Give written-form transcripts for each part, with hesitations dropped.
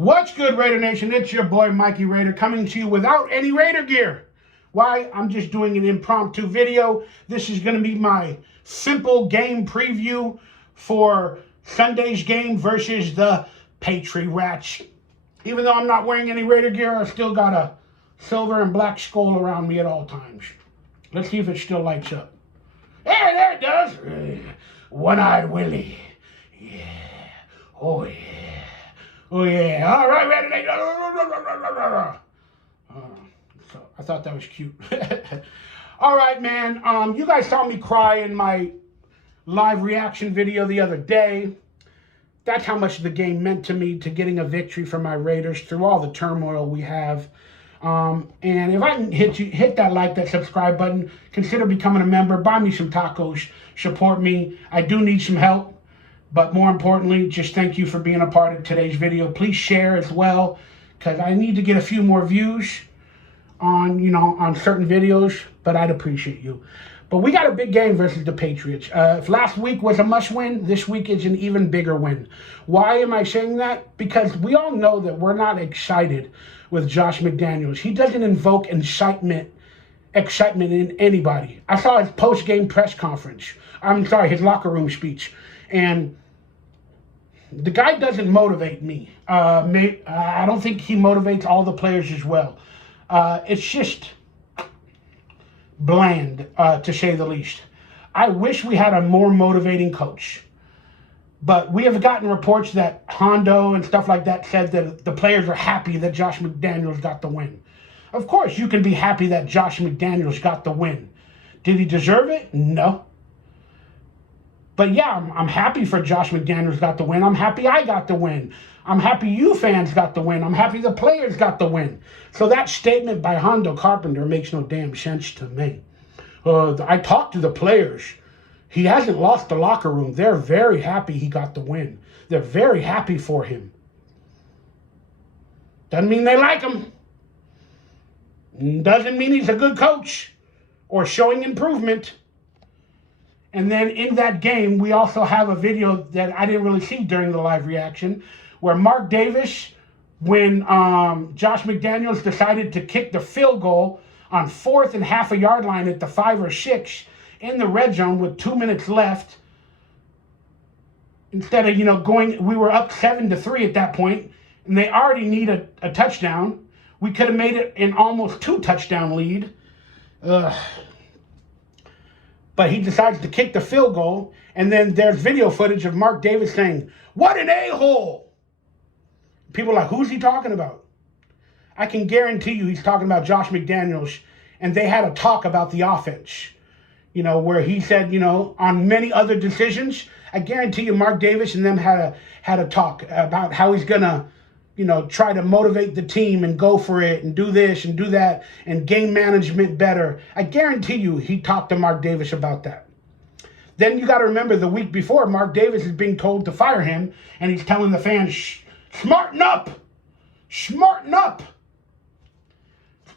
What's good, Raider Nation? It's your boy, Mikey Raider, coming to you without any Raider gear. Why? I'm just doing an impromptu video. This is going to be my simple game preview for Sunday's game versus the Patriots. Even though I'm not wearing any Raider gear, I still got a silver and black skull around me at all times. Let's see if it still lights up. Hey, there it does. One-eyed Willie. Yeah. Oh, yeah. Oh, yeah. All right, Raider Nation. So I thought that was cute. All right, man. You guys saw me cry in my live reaction video the other day. That's how much the game meant to me, to getting a victory for my Raiders through all the turmoil we have. And if I can hit that like, that subscribe button, consider becoming a member, buy me some tacos, support me. I do need some help. But more importantly, just thank you for being a part of today's video. Please share as well, because I need to get a few more views on certain videos, but I'd appreciate you. But we got a big game versus the Patriots. If last week was a must-win, this week is an even bigger win. Why am I saying that? Because we all know that we're not excited with Josh McDaniels. He doesn't invoke excitement in anybody. I saw his post-game press conference. His locker room speech. And the guy doesn't motivate me. I don't think he motivates all the players as well. It's just bland, to say the least. I wish we had a more motivating coach. But we have gotten reports that Hondo and stuff like that said that the players are happy that Josh McDaniels got the win. Of course, you can be happy that Josh McDaniels got the win. Did he deserve it? No. But yeah, I'm happy for Josh McDaniels got the win. I'm happy I got the win. I'm happy you fans got the win. I'm happy the players got the win. So that statement by Hondo Carpenter makes no damn sense to me. I talked to the players. He hasn't lost the locker room. They're very happy he got the win. They're very happy for him. Doesn't mean they like him. Doesn't mean he's a good coach or showing improvement. And then in that game, we also have a video that I didn't really see during the live reaction, where Mark Davis, when Josh McDaniels decided to kick the field goal on 4th and half a yard line at the 5 or 6 in the red zone with 2 minutes left, instead of, we were up 7-3 at that point, and they already need a touchdown. We could have made it an almost 2-touchdown lead. But he decides to kick the field goal, and then there's video footage of Mark Davis saying, "What an a-hole!" People are like, who's he talking about? I can guarantee you he's talking about Josh McDaniels, and they had a talk about the offense, where he said, on many other decisions, I guarantee you Mark Davis and them had a talk about how he's going to, try to motivate the team and go for it and do this and do that and game management better. I guarantee you he talked to Mark Davis about that. Then you got to remember the week before, Mark Davis is being told to fire him, and he's telling the fans, smarten up, smarten up.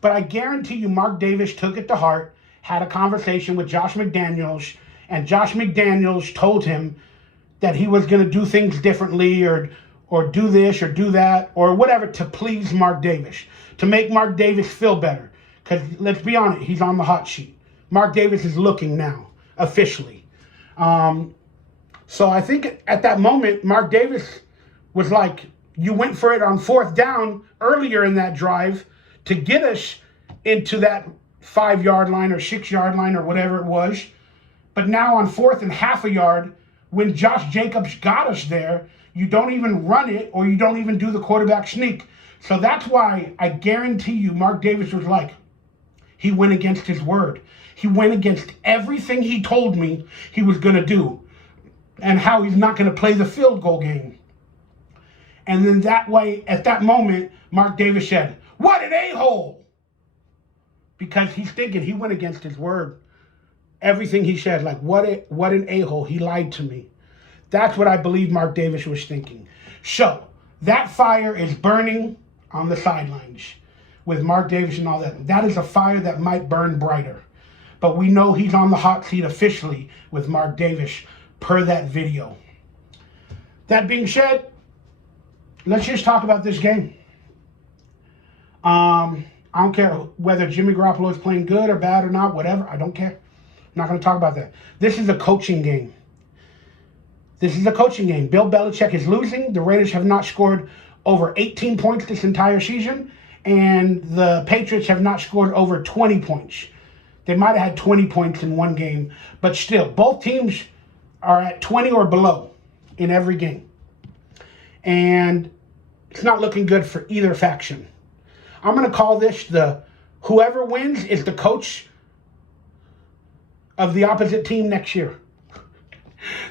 But I guarantee you Mark Davis took it to heart, had a conversation with Josh McDaniels, and Josh McDaniels told him that he was going to do things differently or do this or do that or whatever to please Mark Davis, to make Mark Davis feel better. Because let's be honest, he's on the hot sheet. Mark Davis is looking now, officially. So I think at that moment, Mark Davis was like, you went for it on 4th down earlier in that drive to get us into that 5-yard line or 6-yard line or whatever it was. But now on 4th and half a yard, when Josh Jacobs got us there, you don't even run it or you don't even do the quarterback sneak. So that's why I guarantee you Mark Davis was like, he went against his word. He went against everything he told me he was going to do and how he's not going to play the field goal game. And then that way, at that moment, Mark Davis said, what an a-hole. Because he's thinking he went against his word. Everything he said, like, what an a-hole. He lied to me. That's what I believe Mark Davis was thinking. So, that fire is burning on the sidelines with Mark Davis and all that. That is a fire that might burn brighter. But we know he's on the hot seat officially with Mark Davis per that video. That being said, let's just talk about this game. I don't care whether Jimmy Garoppolo is playing good or bad or not, whatever. I don't care. I'm not going to talk about that. This is a coaching game. This is a coaching game. Bill Belichick is losing. The Raiders have not scored over 18 points this entire season, and the Patriots have not scored over 20 points. They might have had 20 points in one game, but still, both teams are at 20 or below in every game. And it's not looking good for either faction. I'm going to call this whoever wins is the coach of the opposite team next year.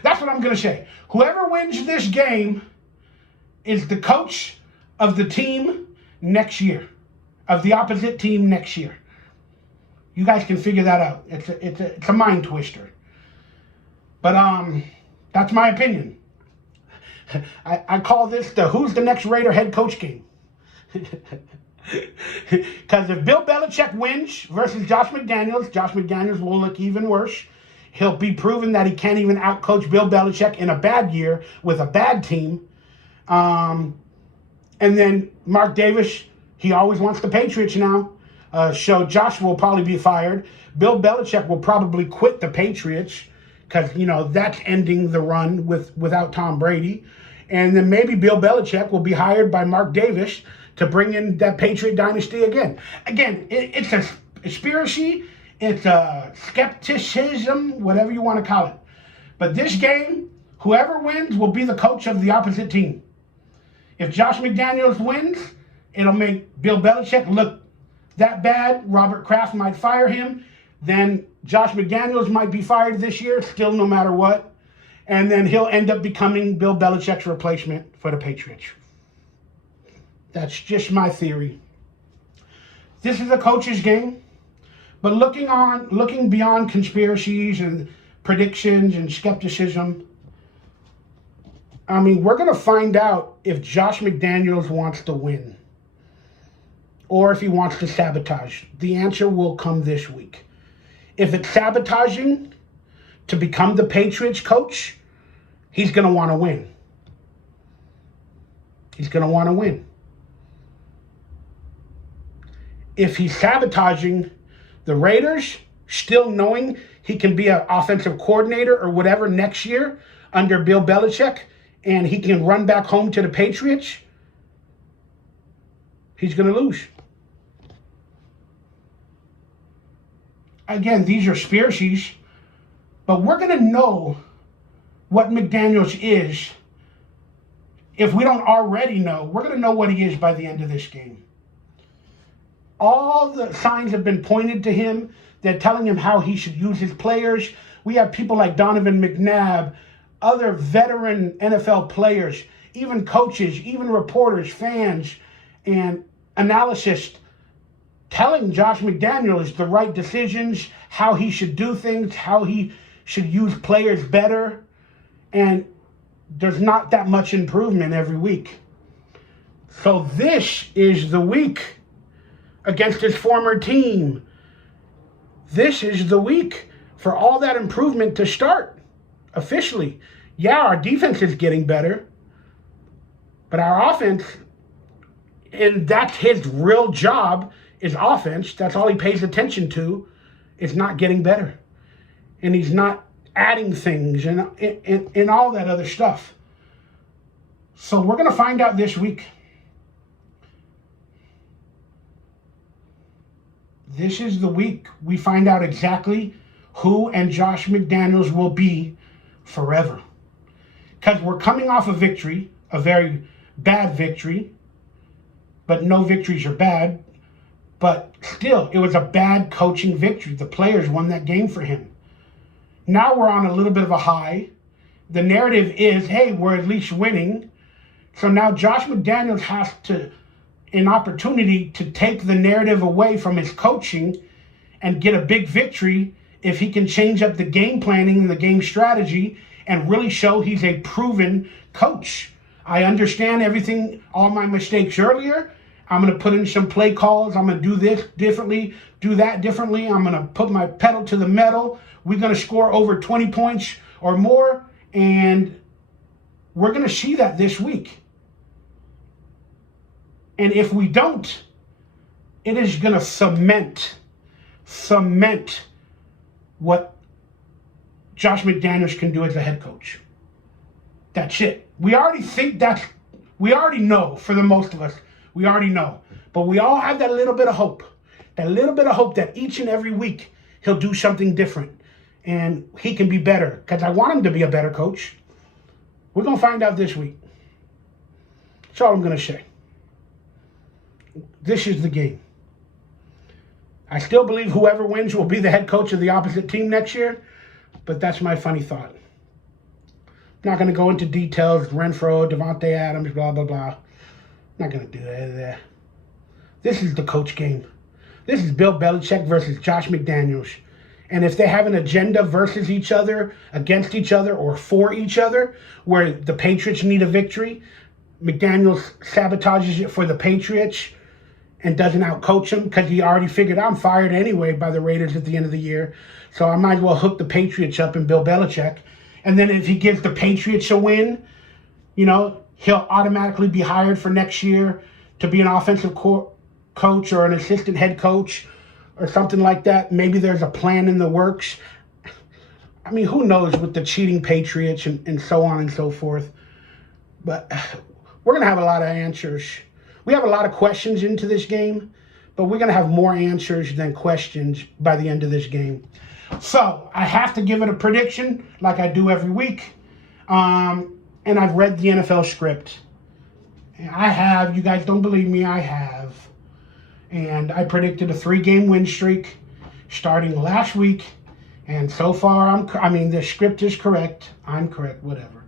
That's what I'm going to say. Whoever wins this game is the coach of the team next year, of the opposite team next year. You guys can figure that out. It's a mind twister. But that's my opinion. I call this the who's the next Raider head coach game. Because if Bill Belichick wins versus Josh McDaniels will look even worse. He'll be proven that he can't even outcoach Bill Belichick in a bad year with a bad team. And then Mark Davis, he always wants the Patriots now. So Josh will probably be fired. Bill Belichick will probably quit the Patriots because, that's ending the run without Tom Brady. And then maybe Bill Belichick will be hired by Mark Davis to bring in that Patriot dynasty again. Again, it's a conspiracy. It's a skepticism, whatever you want to call it. But this game, whoever wins will be the coach of the opposite team. If Josh McDaniels wins, it'll make Bill Belichick look that bad. Robert Kraft might fire him. Then Josh McDaniels might be fired this year, still no matter what. And then he'll end up becoming Bill Belichick's replacement for the Patriots. That's just my theory. This is a coach's game. But looking beyond conspiracies and predictions and skepticism, we're going to find out if Josh McDaniels wants to win or if he wants to sabotage. The answer will come this week. If it's sabotaging to become the Patriots coach, he's going to want to win. He's going to want to win. If he's sabotaging the Raiders, still knowing he can be an offensive coordinator or whatever next year under Bill Belichick, and he can run back home to the Patriots, he's going to lose. Again, these are conspiracies, but we're going to know what McDaniels is. If we don't already know, we're going to know what he is by the end of this game. All the signs have been pointed to him. They're telling him how he should use his players. We have people like Donovan McNabb, other veteran NFL players, even coaches, even reporters, fans, and analysts telling Josh McDaniels the right decisions, how he should do things, how he should use players better. And there's not that much improvement every week. So this is the week against his former team. This is the week for all that improvement to start officially. Yeah, our defense is getting better, but our offense, and that's his real job, is offense. That's all he pays attention to, is not getting better. And he's not adding things and all that other stuff. So we're going to find out this week. This is the week we find out exactly who and Josh McDaniels will be forever. Because we're coming off a victory, a very bad victory, but no victories are bad. But still, it was a bad coaching victory. The players won that game for him. Now we're on a little bit of a high. The narrative is, hey, we're at least winning. So now Josh McDaniels has an opportunity to take the narrative away from his coaching and get a big victory if he can change up the game planning and the game strategy and really show he's a proven coach. I understand everything, all my mistakes earlier. I'm going to put in some play calls. I'm going to do this differently, do that differently. I'm going to put my pedal to the metal. We're going to score over 20 points or more, and we're going to see that this week. And if we don't, it is going to cement what Josh McDaniels can do as a head coach. That's it. We already know, for the most of us, we already know. But we all have that little bit of hope. That little bit of hope that each and every week he'll do something different. And he can be better. Because I want him to be a better coach. We're going to find out this week. That's all I'm going to say. This is the game. I still believe whoever wins will be the head coach of the opposite team next year. But that's my funny thought. I'm not going to go into details. Renfro, Devontae Adams, blah, blah, blah. I'm not going to do that. This is the coach game. This is Bill Belichick versus Josh McDaniels. And if they have an agenda versus each other, against each other, or for each other, where the Patriots need a victory, McDaniels sabotages it for the Patriots and doesn't outcoach them because he already figured I'm fired anyway by the Raiders at the end of the year. So I might as well hook the Patriots up in Bill Belichick. And then if he gives the Patriots a win, he'll automatically be hired for next year to be an offensive coach or an assistant head coach or something like that. Maybe there's a plan in the works. I mean, who knows with the cheating Patriots and so on and so forth. But we're going to have a lot of answers. We have a lot of questions into this game, but we're going to have more answers than questions by the end of this game. So I have to give it a prediction like I do every week. And I've read the NFL script. And I have. You guys don't believe me. I have. And I predicted a 3-game win streak starting last week. And so far, the script is correct. I'm correct, whatever.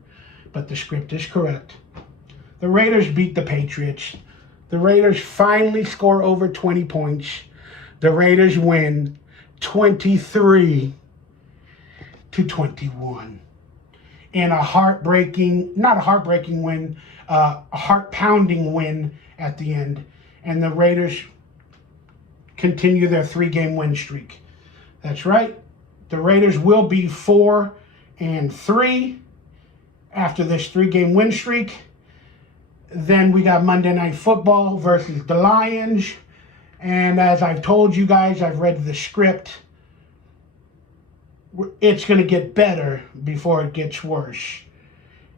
But the script is correct. The Raiders beat the Patriots. The Raiders finally score over 20 points. The Raiders win 23-21. And a heart-pounding win at the end. And the Raiders continue their 3-game win streak. That's right. The Raiders will be 4-3 after this 3-game win streak. Then we got Monday Night Football versus the Lions. And as I've told you guys, I've read the script. It's going to get better before it gets worse.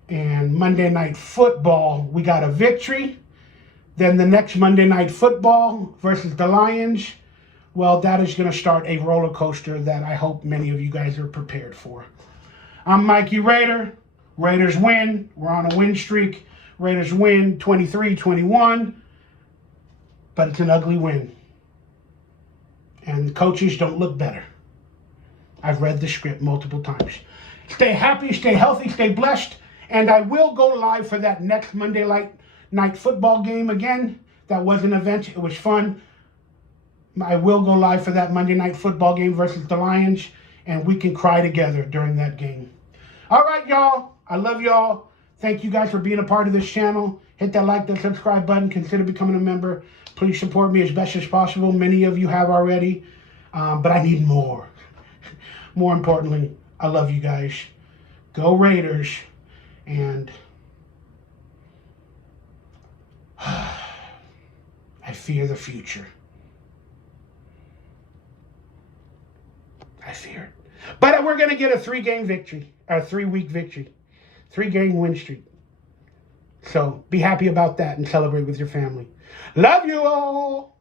And Monday Night Football, we got a victory. Then the next Monday Night Football versus the Lions, well, that is going to start a roller coaster that I hope many of you guys are prepared for. I'm Mikey Raider. Raiders win. We're on a win streak. Raiders win 23-21. But it's an ugly win. And the coaches don't look better. I've read the script multiple times. Stay happy, stay healthy, stay blessed. And I will go live for that next Monday Night Football game again. That was an event. It was fun. I will go live for that Monday Night Football game versus the Lions. And we can cry together during that game. All right, y'all. I love y'all. Thank you guys for being a part of this channel. Hit that like, that subscribe button. Consider becoming a member. Please support me as best as possible. Many of you have already. But I need more. More importantly, I love you guys. Go Raiders. And I fear the future. I fear it. But we're going to get a 3-game victory. Or 3-week victory. 3-game win streak. So be happy about that and celebrate with your family. Love you all.